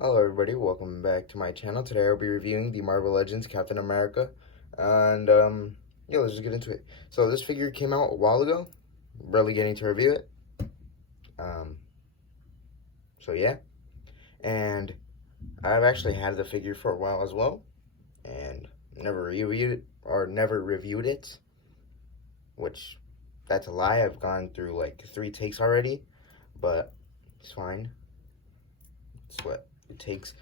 Hello everybody, welcome back to my channel. Today I'll be reviewing the Marvel Legends Captain America, and yeah, let's just get into it. So this figure came out a while ago, barely getting to review it. Um, so yeah, and I've actually had the figure for a while as well, and never reviewed it, which that's a lie. I've gone through like 3 takes already, but it's fine. It's what it takes.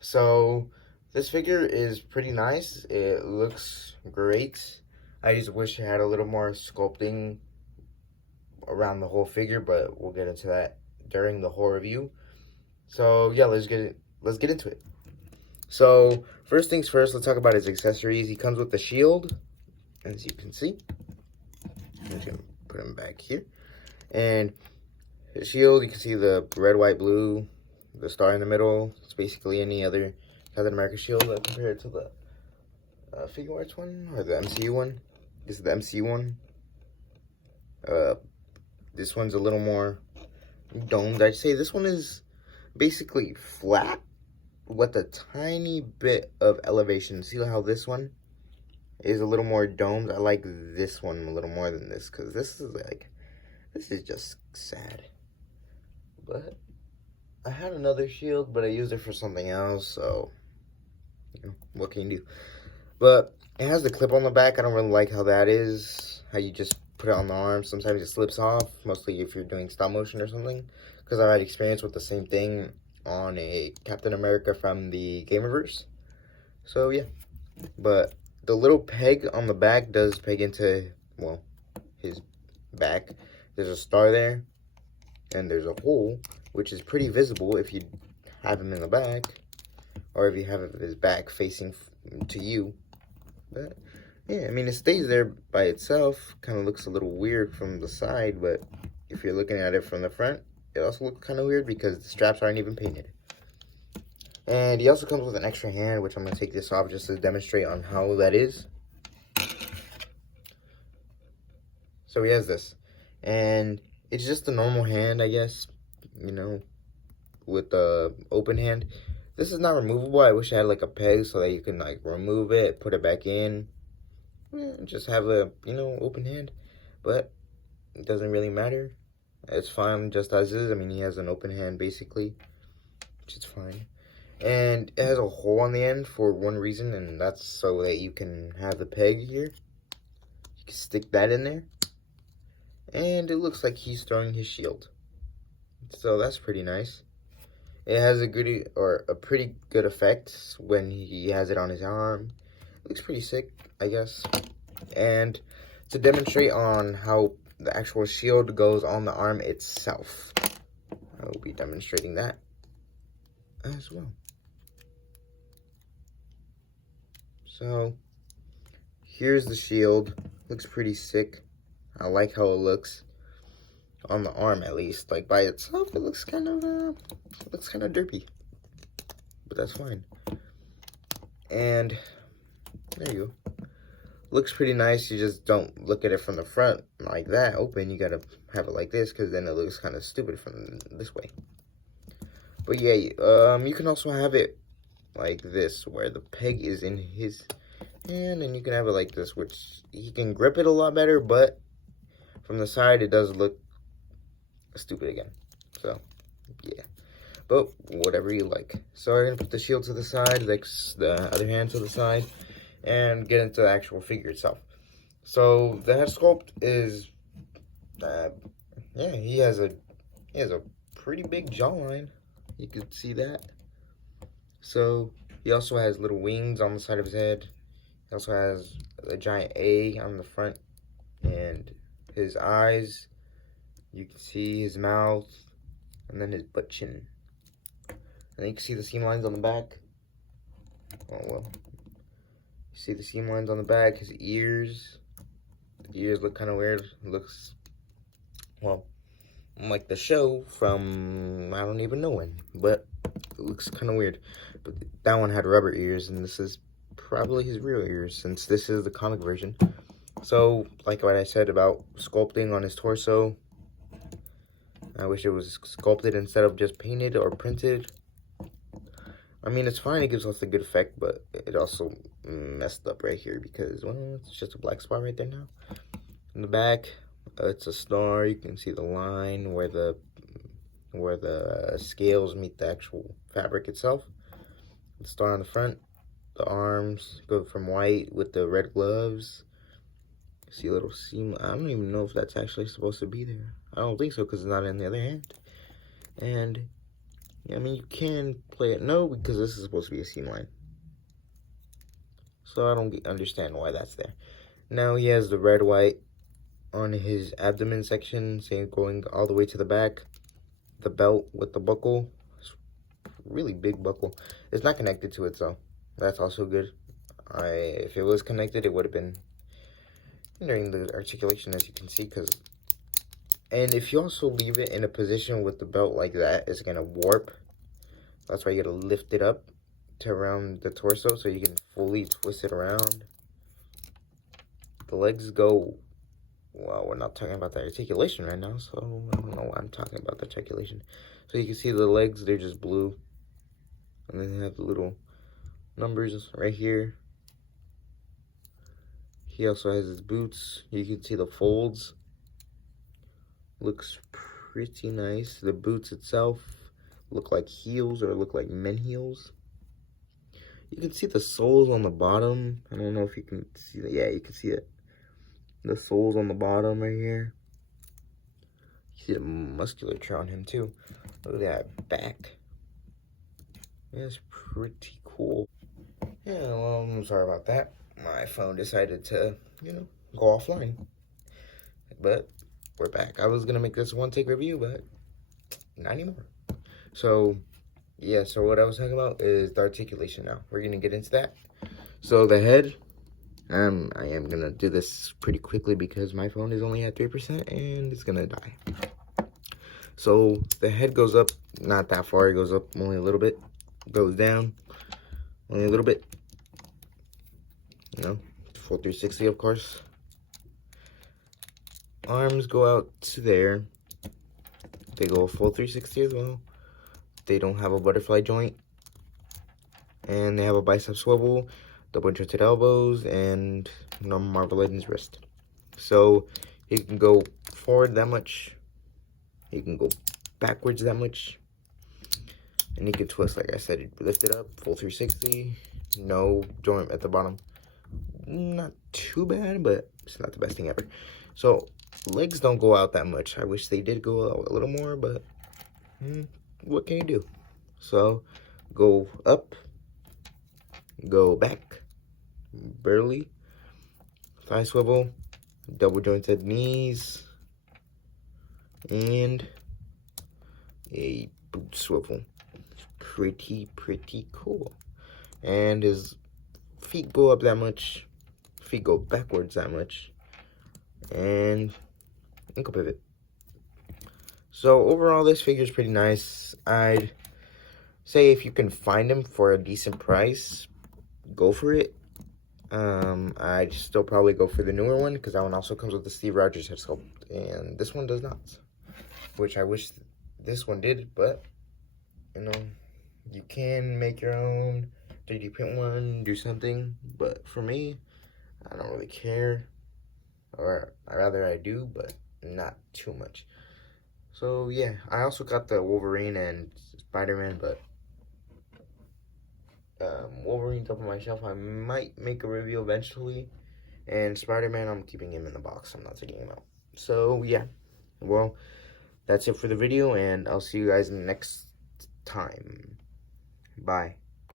So this figure is pretty nice. It looks great. I just wish it had a little more sculpting around the whole figure, but we'll get into that during the whole review. So yeah, let's get into it. So first things first, let's talk about his accessories. He comes with the shield, as you can see. I'm just gonna put him back here. And his shield, you can see the red, white, blue, the star in the middle. It's basically any other Captain America shield compared to the Figure Arts one or the MCU one. This is the MCU one. This one's a little more domed. I'd say this one is basically flat with a tiny bit of elevation. See how this one is a little more domed? I like this one a little more than this because this is just sad. But I had another shield, but I used it for something else, so you know, what can you do? But it has the clip on the back. I don't really like how that is. How you just put it on the arm. Sometimes it slips off, mostly if you're doing stop motion or something. Because I had experience with the same thing on a Captain America from the Gamerverse. So yeah. But the little peg on the back does peg into, well, his back. There's a star there. And there's a hole, which is pretty visible if you have him in the back. Or if you have his back facing to you. But yeah, I mean, it stays there by itself. Kind of looks a little weird from the side, but if you're looking at it from the front, it also looks kind of weird because the straps aren't even painted. And he also comes with an extra hand, which I'm going to take this off just to demonstrate on how that is. So he has this. And it's just a normal hand, I guess, you know, with the open hand. This is not removable. I wish I had like a peg so that you can like remove it, put it back in. Just have a, you know, open hand. But it doesn't really matter. It's fine just as is. I mean, he has an open hand basically, which is fine. And it has a hole on the end for one reason, and that's so that you can have the peg here. You can stick that in there. And it looks like he's throwing his shield. So that's pretty nice. It has a pretty good effect when he has it on his arm. It looks pretty sick, I guess. And to demonstrate on how the actual shield goes on the arm itself, I will be demonstrating that as well. So here's the shield. Looks pretty sick. I like how it looks on the arm, at least. Like by itself, it looks kind of derpy, but that's fine. And there you go. Looks pretty nice. You just don't look at it from the front like that open. You gotta have it like this because then it looks kind of stupid from this way. But yeah, you can also have it like this where the peg is in his hand, and you can have it like this, which he can grip it a lot better, but from the side it does look stupid again. So yeah, but whatever you like. So I'm gonna put the shield to the side, like the other hand to the side, and get into the actual figure itself. So the head sculpt is, yeah, he has a pretty big jawline. You can see that. So he also has little wings on the side of his head. He also has a giant A on the front, and his eyes. You can see his mouth, and then his butt chin. And you can see the seam lines on the back. Oh well. You see the seam lines on the back, his ears. The ears look kind of weird. It looks, well, like the show from I don't even know when, but it looks kind of weird. But that one had rubber ears, and this is probably his real ears since this is the comic version. So, like what I said about sculpting on his torso, I wish it was sculpted instead of just painted or printed. I mean, it's fine. It gives off a good effect, but it also messed up right here because, well, it's just a black spot right there now. In the back, it's a star. You can see the line where the scales meet the actual fabric itself. The star on the front. The arms go from white with the red gloves. See a little seam. I don't even know if that's actually supposed to be there. I don't think so because it's not in the other hand. And I mean, you can play it no because this is supposed to be a seam line. So I don't understand why that's there. Now he has the red white on his abdomen section, same going all the way to the back. The belt with the buckle, it's really big buckle. It's not connected to it, so that's also good. If it was connected, it would have been hindering the articulation, as you can see. And if you also leave it in a position with the belt like that, it's gonna warp. That's why you gotta lift it up to around the torso so you can fully twist it around. The legs go, well, we're not talking about the articulation right now, so I don't know why I'm talking about the articulation. So you can see the legs, they're just blue. And then they have the little numbers right here. He also has his boots. You can see the folds. Looks pretty nice. The boots itself look like heels or look like men heels. You can see the soles on the bottom. I don't know if you can see that. Yeah, you can see it. The soles on the bottom right here. You see the musculature on him too. Look at that back. It's pretty cool. Yeah, well, I'm sorry about that. My phone decided to, go offline. But we're back. I was gonna make this one take review, but not anymore. So yeah, so what I was talking about is the articulation now. We're gonna get into that. So the head, I am gonna do this pretty quickly because my phone is only at 3% and it's gonna die. So the head goes up, not that far, it goes up only a little bit, goes down only a little bit, full 360 of course. Arms go out to there, they go full 360 as well. They don't have a butterfly joint, and they have a bicep swivel, double jointed elbows, and normal Marvel Legends wrist. So you can go forward that much, you can go backwards that much, and you can twist, like I said, lift it up, full 360, no joint at the bottom. Not too bad, but it's not the best thing ever. So legs don't go out that much. I wish they did go out a little more, but what can you do? So go up, go back, barely, thigh swivel, double jointed knees, and a boot swivel. Pretty cool. And his feet go up that much, feet go backwards that much, and ankle pivot. So overall, this figure is pretty nice. I'd say if you can find him for a decent price, go for it. I'd still probably go for the newer one because that one also comes with the Steve Rogers head sculpt, and this one does not, which I wish this one did. But you can make your own 3D print one, do something. But for me, I don't really care, or rather I do, but not too much. So yeah, I also got the Wolverine and Spider-Man, but Wolverine's up on my shelf. I might make a review eventually, and Spider-Man, I'm keeping him in the box. I'm not taking him out. So yeah, well, that's it for the video, and I'll see you guys next time. Bye.